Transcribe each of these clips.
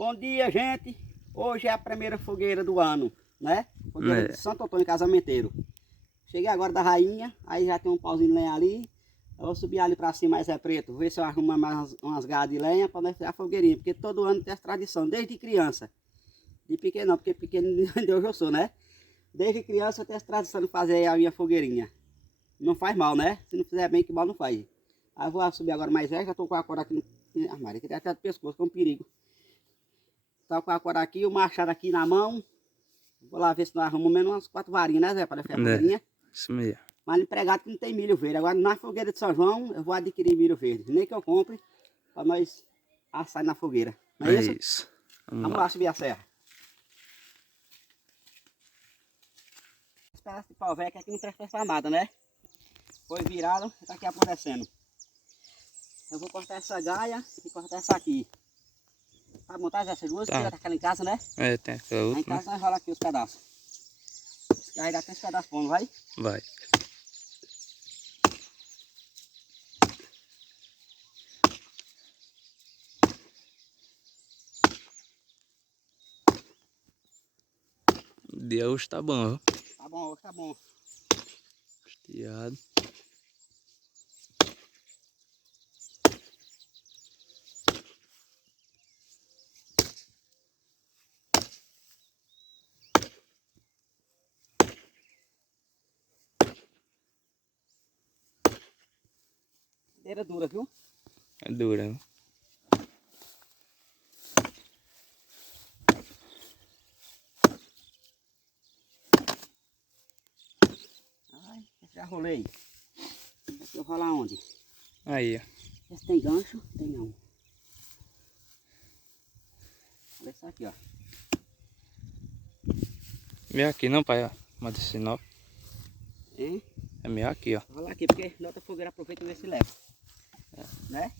Bom dia, gente. Hoje é a primeira fogueira do ano, né? Fogueira de Santo Antônio Casamenteiro. Cheguei agora da rainha, aí já tem um pauzinho de lenha ali. Eu vou subir ali pra cima, mais é preto, ver se eu arrumo mais umas garras de lenha para nós fazer a fogueirinha. Porque todo ano tem essa tradição, desde criança. De pequeno não, porque pequeno de hoje eu sou, né? Desde criança eu tenho essa tradição de fazer a minha fogueirinha. Não faz mal, né? Se não fizer bem, que mal não faz. Aí eu vou subir agora mais velho, já tô com a corda aqui no armário, que tem até do pescoço, que é um perigo. Tá com a corda aqui, o machado aqui na mão. Vou lá ver se nós arrumamos menos umas 4 varinhas, né, Zé? Para fazer a fogueirinha. Isso mesmo. Mas empregado que não tem milho verde. Agora na fogueira de São João eu vou adquirir milho verde. Nem que eu compre para nós assar na fogueira. Não é isso? Isso. Vamos lá subir a serra. Esse pedaço de pau velho que aqui não presta pra nada, né? Foi virado e tá aqui apodrecendo. Eu vou cortar essa gaia e cortar essa aqui. Pra montar essas duas, que já tá aquela em casa, né? É, tem aquela Aí em outra, casa nós rola aqui os pedaços. E aí dá 3 pedaços bons, vai? Vai. O dia hoje tá bom, ó. Tá bom, hoje tá bom. Estiado. Madeira dura, viu? É dura, ó. Ai, já rolei. Aqui eu rolar onde? Aí, ó. Esse tem gancho? Tem não. Olha isso aqui, ó. Vem aqui não, pai, ó. Mas esse nó. Hein? É meio aqui, ó. Vou rolar aqui, porque na outra fogueira aproveita e vê se leva. Né?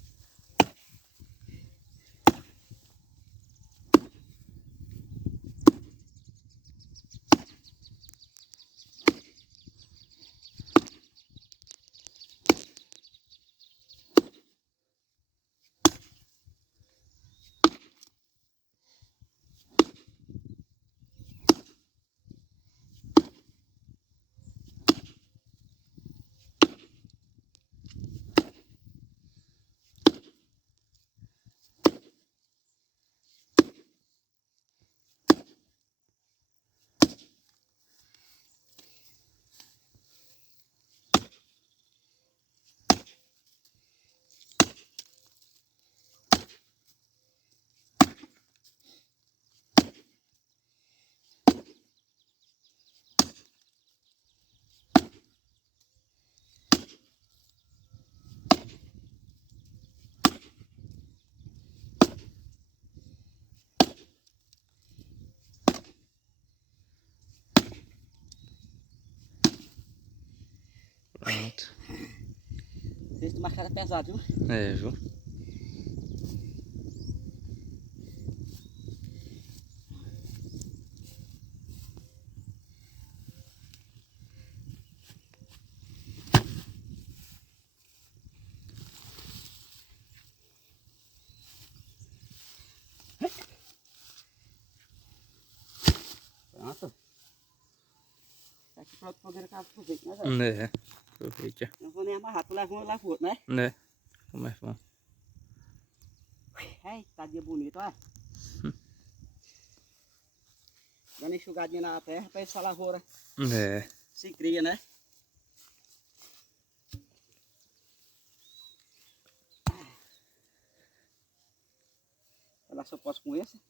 Pronto. Esse machado é pesado, viu? É, viu? Pronto. Tá aqui pronto, fogueira que eu aproveito, né, velho? É. Aproveita. Não vou nem amarrar, tu leva um, eu levo outro, né? Né? Como é bom. Ai, tá dia bonito, ó. Dando enxugadinha na terra pra essa lavoura É. se cria, né? Olha lá se eu posso com esse.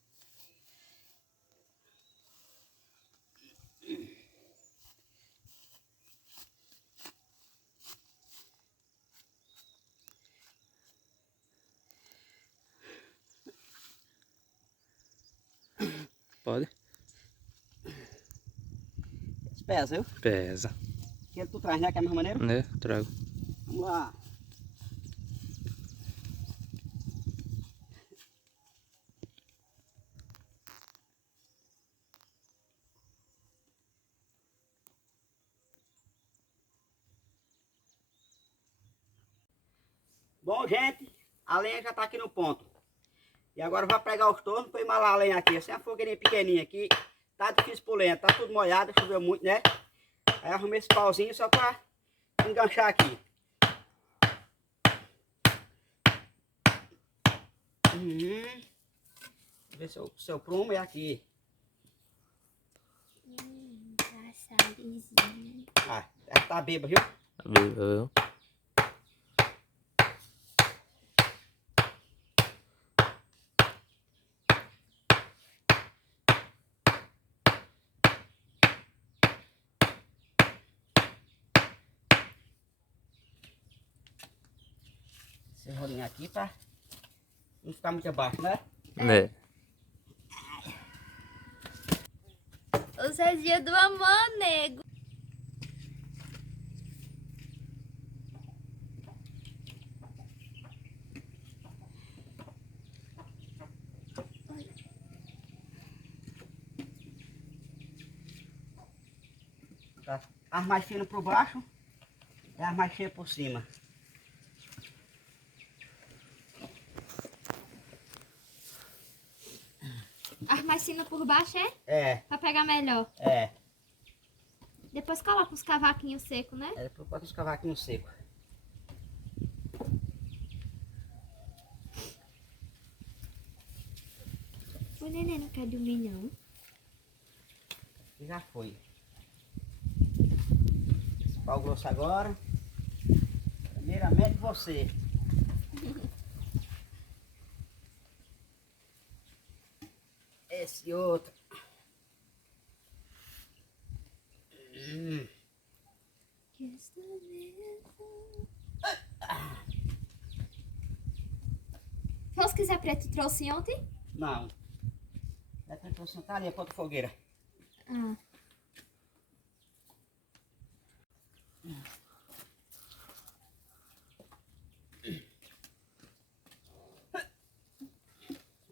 Pode? Esse pesa, viu? Pesa. Que tu traz, né? Que é mais maneiro? Né? Trago. Vamos lá. Bom, gente, a lenha já tá aqui no ponto. E agora vai pegar os tornos para emalar a lenha aqui. Essa é uma fogueirinha pequenininha aqui. Tá difícil por lenha, tá tudo molhado, choveu muito, né? Aí arrumei esse pauzinho só para enganchar aqui. Ver se o prumo é aqui. Passarinho. Ah, tá bêbado, viu? Tá bem, viu? Esse rolinho aqui pra não ficar muito abaixo, né? É. Hoje é dia do amor, nego. Tá. As mais finas por baixo e as mais cheias por cima. As mais finas por baixo é? É, Pra pegar melhor. é. Depois coloca uns cavaquinhos secos, né? É, depois bota os cavaquinhos secos. O neném não quer dormir, não. E já foi. Esse pau grosso agora. Primeiramente você. Esse outro. Se quiser preto, trouxe ontem? Não. Vai ter que sentar ali pra outra fogueira. Ah.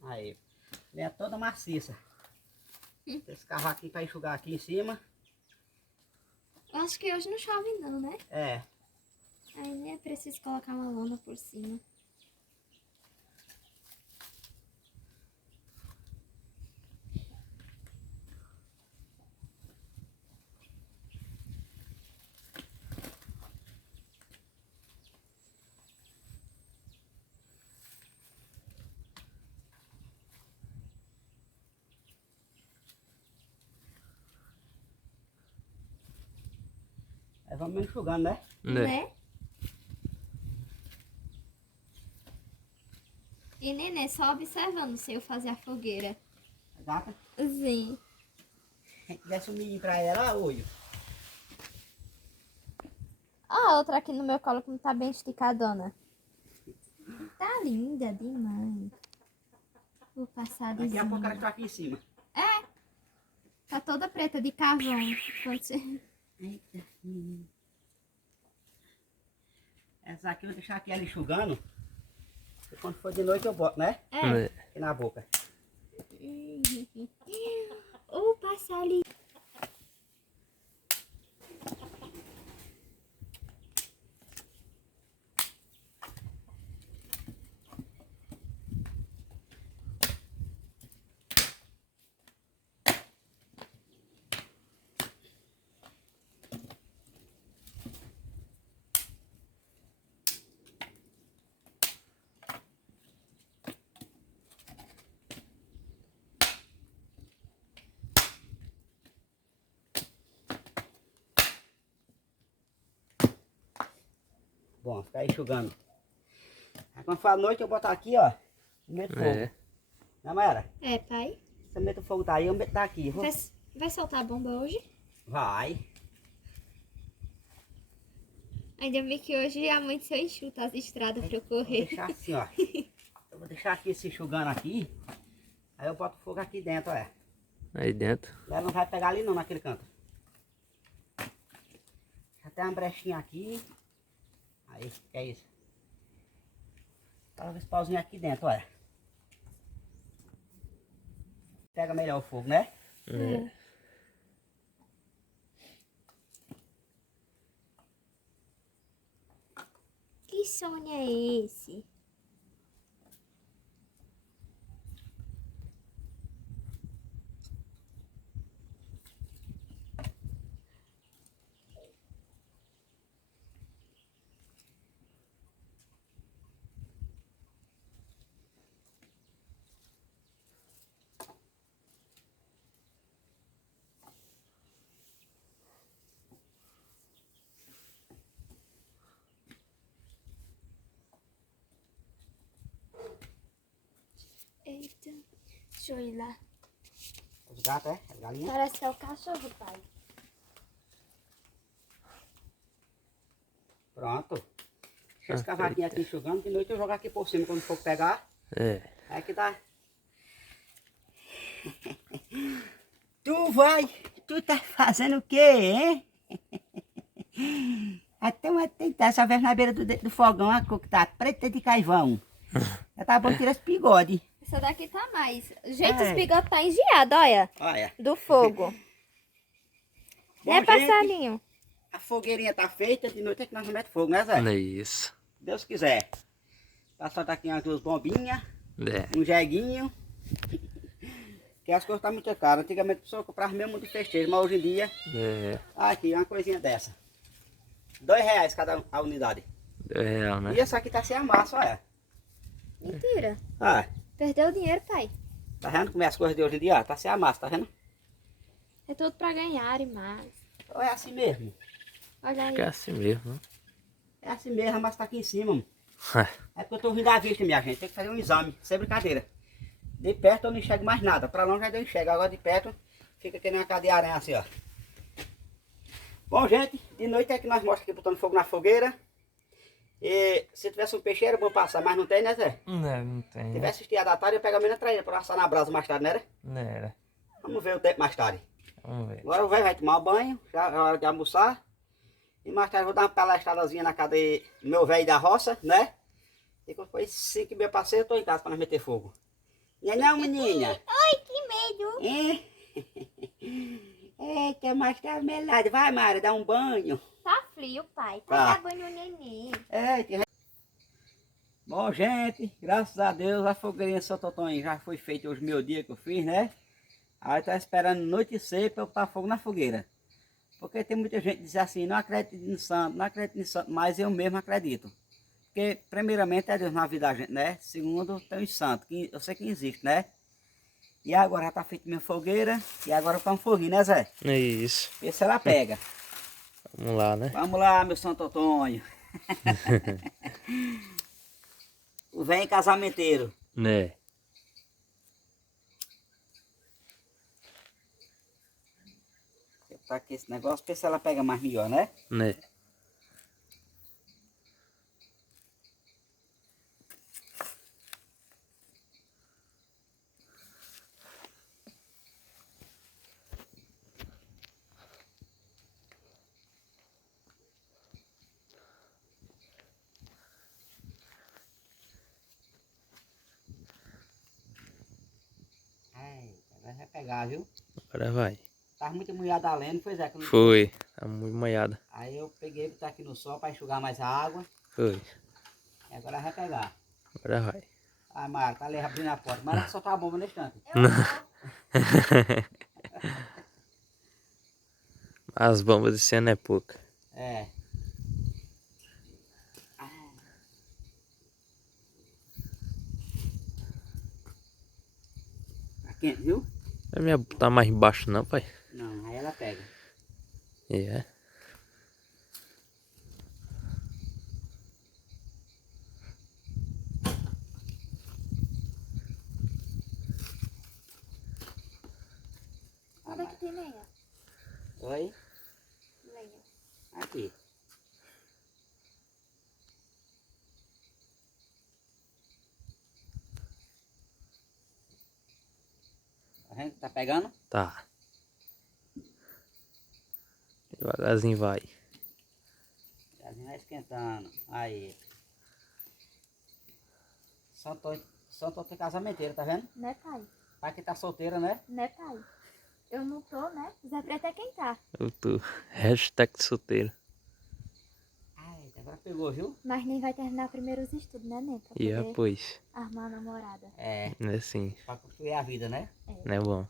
Aí. Lenha toda maciça. Esse cavaquinho pra enxugar aqui em cima. Eu acho que hoje não chove não, né? É. Aí nem é preciso colocar uma lona por cima. Aí vamos enxugando, né? É. Né? E neném só observando se eu fazer a fogueira. A gata. Sim. Quem quisesse um milho pra ela, olho. Ó a outra aqui no meu colo como tá bem esticadona. Tá linda demais. Vou passar de Daqui a pouco ela está aqui em cima. Tá toda preta de carvão. Quando você... Eita. Essa aqui eu vou deixar aqui ela enxugando. E quando for de noite eu boto, né? É. Aqui na boca. O passarinho. Bom, ficar enxugando. Aí quando for à noite eu boto aqui, ó. E meto fogo. É. Né, Mayara? É, pai. Você mete o fogo daí, eu meto daqui. Vai soltar a bomba hoje? Vai. Ainda bem que hoje a mãe do seu enxuta as estradas pra eu Vou correr. deixar assim, ó. Eu vou deixar aqui se enxugando aqui. Aí eu boto fogo aqui dentro, ó. Aí dentro. Ela não vai pegar ali não, naquele canto. Já tem uma brechinha aqui. Aí, que é isso? Coloca esse pauzinho aqui dentro, olha. Pega melhor o fogo, né? É. Que sonho é esse? cachorros lá. Os gatos, é? As galinhas. Parece que é o cachorro, pai. Pronto. Deixa esse cavaquinho aqui enxugando. De noite eu jogar aqui por cima quando for pegar. É. Aí que dá. Tu tá fazendo o quê, hein? Até uma tentar essa vez na beira do fogão, a cor que tá preta de carvão. Já tá bom tirar esse bigode. Essa daqui tá mais. Gente, Ai. os bigodes tá engiado, olha. Olha. Do fogo. Bom, Né, gente, passarinho? a fogueirinha tá feita, de noite é que nós metemos fogo, né, Zé? Não é isso. Deus quiser. Tá só aqui umas duas bombinhas, É. um jeguinho. Que as coisas tá muito caras. Antigamente a pessoa comprava mesmo de festeiro, mas hoje em dia, É. aqui, uma coisinha dessa. R$2 cada a unidade. É, né? E essa aqui tá sem amassa, olha. Mentira. Ah, Perdeu o dinheiro, pai. tá vendo como é as coisas de hoje em dia? Tá sem amassa, tá vendo? É tudo pra ganhar e mais. Ou é assim mesmo? Olha aí. Que é assim mesmo, né? É assim mesmo, a massa tá aqui em cima, mano. É porque eu tô vindo à vista, minha gente. Tem que fazer um exame, sem brincadeira. De perto eu não enxergo mais nada. Pra longe eu enxergo. Agora de perto fica que nem uma cadeia de aranha assim, ó. Bom, gente, de noite é que nós mostramos aqui botando fogo na fogueira. E se tivesse um peixe era bom passar, mas não tem, né, Zé? Não tem. Se tivesse estiado da tarde, eu pego a menina traíra pra assar na brasa mais tarde, né? Não era. Vamos ver o tempo mais tarde. Vamos ver. Agora o velho vai tomar banho, já é hora de almoçar. E mais tarde eu vou dar uma palestradazinha na casa do meu velho da roça, né? E quando foi 5h30 pra 6, eu tô em casa pra nós meter fogo. Não é não, menina? Ai, que medo. Eita, mas tá melado. Vai, Mara, dá um banho. Tá frio, pai. Tá. Tá banho no neném. Bom, gente, graças a Deus a fogueirinha São Totonho já foi feita hoje, meu dia que eu fiz, né? Aí tá esperando anoitecer pra eu botar fogo na fogueira. Porque tem muita gente que diz assim, não acredito em santo, não acredito em santo, mas eu mesmo acredito. Porque primeiramente é Deus na vida da gente, né? Segundo, tem os santos, que eu sei que existe, né? E agora já tá feita minha fogueira, e agora para um foguinho, né, Zé? É isso. Vê se ela pega. Vamos lá, né? Vamos lá, meu Santo Antônio. O velho casamenteiro. Né? Pra que esse negócio, ver se ela pega mais melhor, né? Né? Ai, agora vai pegar, viu? Agora vai. Tava muito molhada a lenha, pois é. Que eu não- Foi. Tá muito molhada. Aí eu peguei e botar aqui no sol para enxugar mais a água. Foi. E agora vai pegar. Agora vai. Ah, Mara, tá ali abrindo a porta. Mara que soltar a bomba nesse tanto. As bombas desse ano é pouca. É. Tá quente, viu? Não vai me botar mais embaixo não, pai. Não, aí ela pega. É. Onde é que tem lenha? Oi? Lenha. Aqui. Tá vendo que tá pegando? Tá. Devagarzinho vai. Já vai esquentando. Aí. Santo tem casamenteiro, tá vendo? Né, pai? Pra quem tá solteira, né? Né, pai? Eu não tô, né? Zé Preto é quem tá. Eu tô. Hashtag solteiro. Ai, agora pegou, viu? Mas nem vai terminar primeiro os estudos, né, Nen? Pra E poder depois? armar a namorada. É, Não é assim. pra construir a vida, né? Não é bom.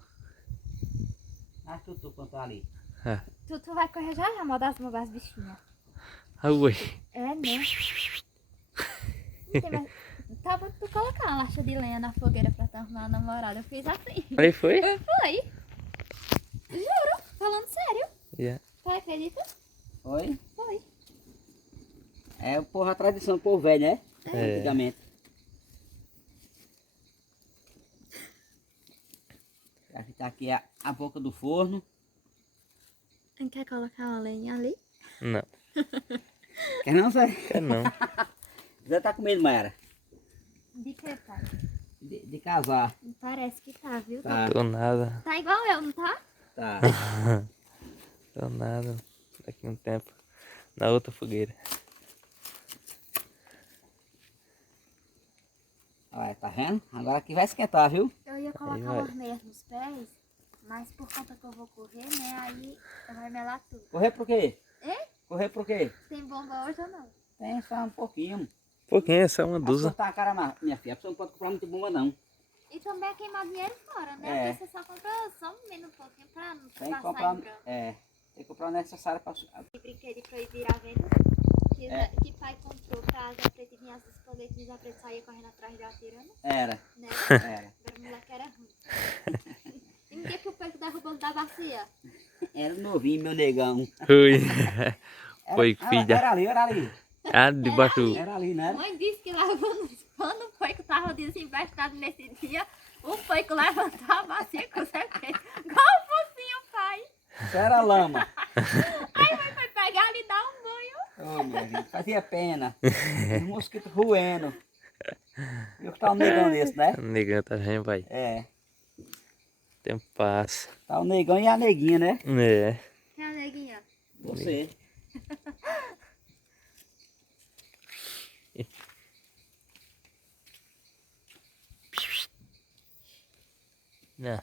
Mas tu quanto ali. Ah. Tu vai correr já a mal das mãos das bichinhas. Ah, ui. É, né? Não tem mais... Tá bom tu colocar uma laxa de lenha na fogueira pra tu arrumar a namorada. Eu fiz assim. Aí foi? Foi. Juro, falando sério. Yeah. Pai, acredita? Oi? Foi. É, porra, a tradição do povo velho, né? É. Antigamente. Aqui tá aqui a boca do forno. Não quer colocar uma lenha ali? Não, Quer não, Zé? quer não. Zé tá com medo, Mayara, De que, pai? de casar. Parece que tá, viu? Tá, Tô nada, Tá igual eu, não tá? tá. tô nada. Daqui a um tempo, na outra fogueira. Olha, tá vendo? Agora aqui vai esquentar, viu? Eu ia Aí colocar vai. umas meias nos pés, mas por conta que eu vou correr, né? Aí vai melar tudo. Correr por quê? Hein? Correr por quê? Tem bomba hoje ou não? Tem só um pouquinho. Pouquinho, essa é uma Vai dúzia. cortar a cara, minha filha. Você não pode comprar muito bomba, não. E também é queimar dinheiro fora, né? É. Porque você só compra só um menos pouquinho pra não Tem que passar comprar, em branco. tem que comprar o necessário para... E brinquedo proibir a venda. Que, É. que pai comprou pra Zé Preto e vinha as espoletas e Zé Preto saía correndo atrás de atirando, Era, né? era. Agora o moleque era ruim. E no dia que o Peito derrubou da bacia. Era novinho, meu negão. Ui. Era, Foi, filha. Era ali, era ali. Ah, debaixo. Era ali, né? Mãe disse que lavando quando o Peito tava desinvestado nesse dia, o Peito levantou a bacia com o Zé Preto. Igual o focinho, pai. Isso era lama. Aí a mãe foi pegar e dar um banho. Ô, minha gente, fazia pena. Os mosquitos roendo. Viu que tá um negão desse, né? Negão, tá vendo, pai? É. Tempo passa. Tá o negão e a neguinha, né? É. Quem é a neguinha? Você. Não.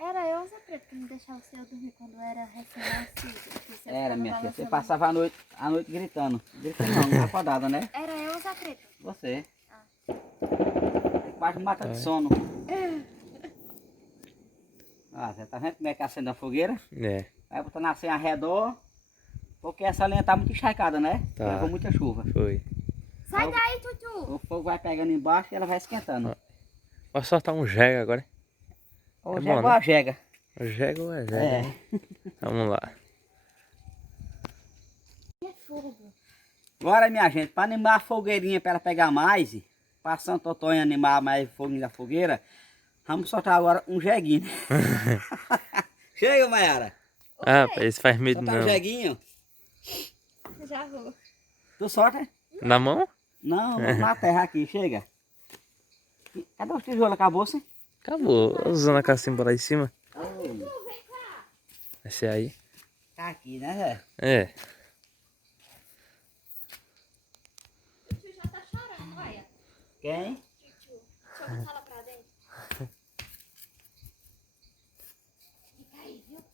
Era eu, Zé Preto, que não deixava o senhor dormir quando era recém-nascido. que você Era, ficava minha filha. Você balançando. passava a noite gritando. Gritando não, acordada, né? Era eu, Zé Preto. Você. Quase mata de sono. Ah, você tá vendo como é que acende a fogueira? É. Vai botando assim ao redor. Porque essa lenha tá muito encharcada, né? Tá. Levou muita chuva. Foi. Sai daí, Tutu! O fogo vai pegando embaixo e ela vai esquentando. Vou soltar um jega agora. Ou É jega bom, ou né? a jega. O jega ou é jega? É. Vamos lá. É fogo. Agora, minha gente, para animar a fogueirinha para ela pegar mais, para Santo Antônio animar mais o fogo da fogueira, vamos soltar agora um jeguinho. Chega, Mayara. Ah, pai, esse faz medo Soltar não. um jeguinho. Já vou. Tu solta? Na mão? Não, na terra aqui, chega. Cadê os tijolos? Acabou-se? Acabou. Usando a cacimba lá em cima. Vem cá. Esse aí. Tá aqui, né, Zé? É. Tutu já tá chorando, olha. Quem? Tutu. Deixa eu botar ela pra dentro. Fica aí, viu?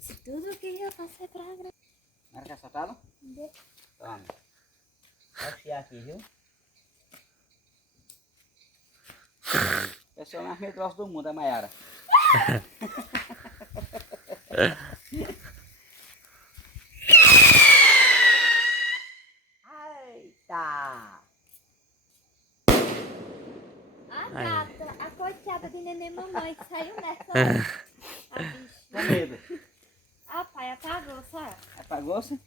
Se tudo que eu faço é pra agradar. Agora quer soltá-lo? Toma. Vai chiar aqui, viu? Pessoa mais medrosa do mundo, a Mayara. Eita! A gata, a coitada de neném mamãe que saiu nessa. Olha. A bicha. Com medo. Ah, pai, apagou, só. Apagou-se?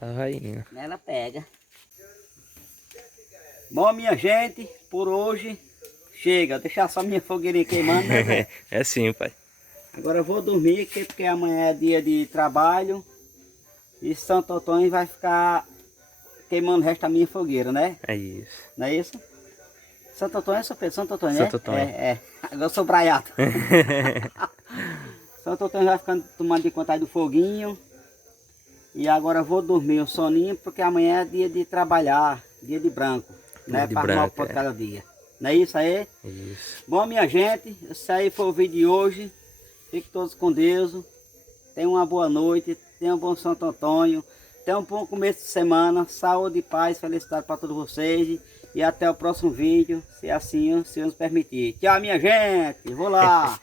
Ela vai indo. Ela pega. Bom, minha gente, por hoje chega. Deixar só minha fogueirinha queimando, né, Zé? É sim, pai. Agora eu vou dormir, porque amanhã é dia de trabalho. E Santo Antônio vai ficar queimando o resto da minha fogueira, né? É isso. Não é isso? Santo Antônio é São Pedro? Santo Antônio, Santo né? Antônio. É. Agora eu sou braiado. Santo Antônio vai ficando tomando de conta aí do foguinho. E agora eu vou dormir um soninho, porque amanhã é dia de trabalhar, dia de branco. Dia Né? de Para arrumar o branco, ponto é. cada dia. Não é isso aí? Isso. Bom, minha gente, esse aí foi o vídeo de hoje. Fiquem todos com Deus. Tenham uma boa noite. Tenham um bom Santo Antônio. Tenham um bom começo de semana. Saúde, paz, felicidade para todos vocês. E até o próximo vídeo, se assim o Senhor nos permitir. Tchau, minha gente. Vou lá.